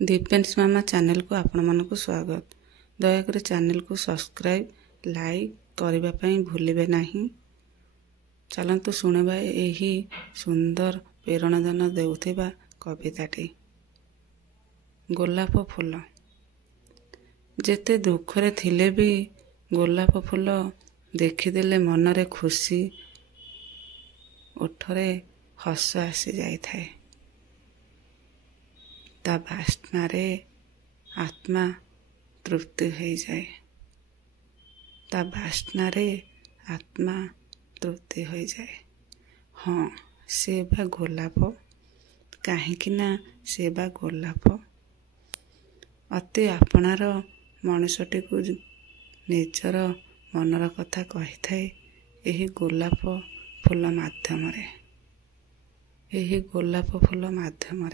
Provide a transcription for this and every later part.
दीपेन्स मामा channel को आपण मानक स्वागत। दयाकोरी चैनल को सब्सक्राइब लाइक करने भूलिबे नहीं। चलतु शुणा यही सुंदर प्रेरणादान देउथिबा कविताटी। गोलाप फूल जेते दुखरे थिले भी गोलाप फूल देखिदेले मनरे खुशी ओठरे हस आसी जाइथाए। ता बास्नारे आत्मा तृप्ति हो जाए। ता बास्नारे आत्मा तृप्ति हो जाए। हाँ से बा गोलाप कहीं से बा गोलाप अति आपणार मनुष्यटी को निजर मनर कथा कही थाए। यही गोलाप फूल माध्यम यही गोलाप फूल माध्यम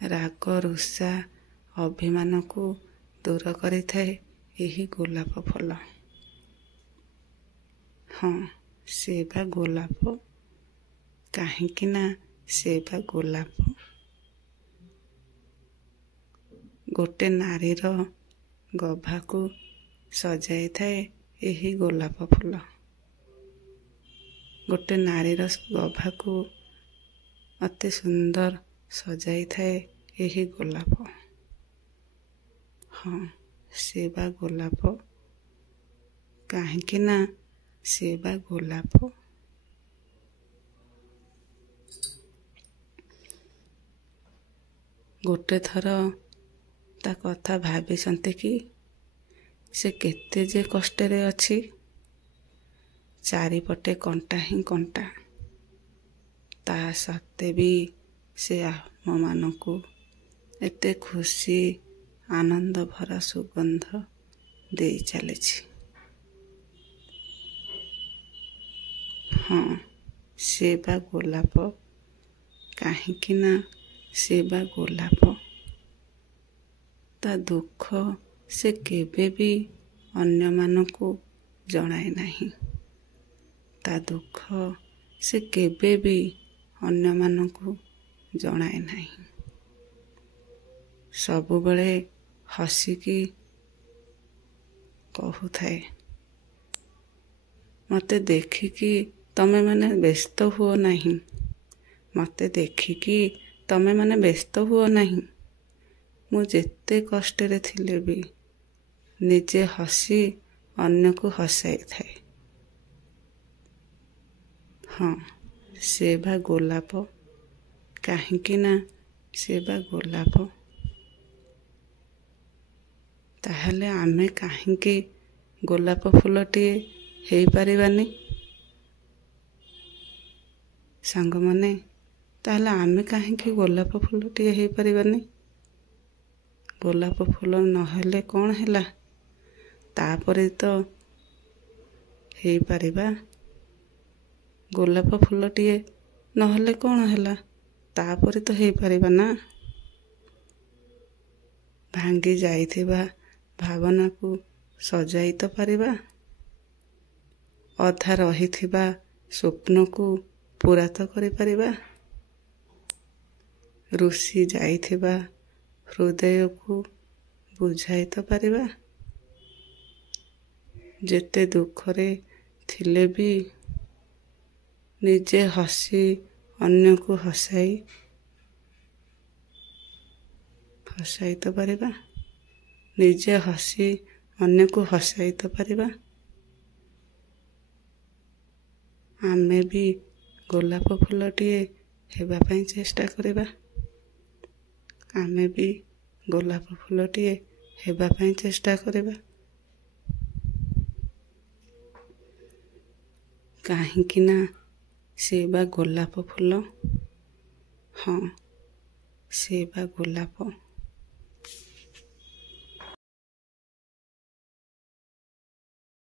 राग रुषा अभिमान को दूर करि थाए यही गोलाप फूल। हाँ से बा गोलाप कहीं से बा गोलाप गोटे नारीर गभा को सजाई थाए यही गोलाप फूल। गोटे नारीर गभा को अति सुंदर सजाई थाए यही गोलाप। हाँ से बा गोलाप कहीं से बा गोलाप। गोटे थर ता कथा भाविसंते कि से केते जे कष्टरे अछि। चारिपटे कंटा ही कंटा ता सत्ते भी से आम मानकु एते खुशी आनंद भरा सुगंध दे चली। हाँ से बा गोलाप कहीं से बा गोलाप ता दुख से केबे भी अन्य मानकु जणाए नहीं। ता दुख से केबे भी अन्य मानकु जणाए नहीं। सबु बळे हसिकी कहु थाए मते देखिकी तमे माने व्यस्त हुओ नहीं। मते देखिकी तमे माने व्यस्त हुओ नहीं। मु जेते कष्टरे थिले भी निजे हसी अन्य को हसाई थाए। हाँ से बा गोलाप कहीं से बा गोलाप ताहले आमे कहीं गोलाप फूलटी हेई परिबानी सांग माने। ताहले आमे कहीं गोलाप फूलटी हेई परिबानी। गोलाप फूल नहेले कौन हैला तापरे तो हेई परिबा। गोलाप फूलटी नहेले कौन हैला तापरे तो हेई परिबा ना। भांगी जाइथिबा भावना को सजाई तो परिबा। अधा रहिथिबा स्वप्न को पूरा तो करि परिबा। रुषि जाइथिबा हृदय को बुझाई तो परिबा। जेते दुखरे थिले भी निजे हसी अन्य को हसाई तो परिबा। निजे हसी अन्य को हसाई तो परिबा। आमे भी गोलाप फूलटी हेबा पई चेष्टा करिबा। आमे भी गोलाप फूलटी हेबा पई चेष्टा करिबा। कहीं से बा गोलाप फूल। हाँ से बा गोलाप।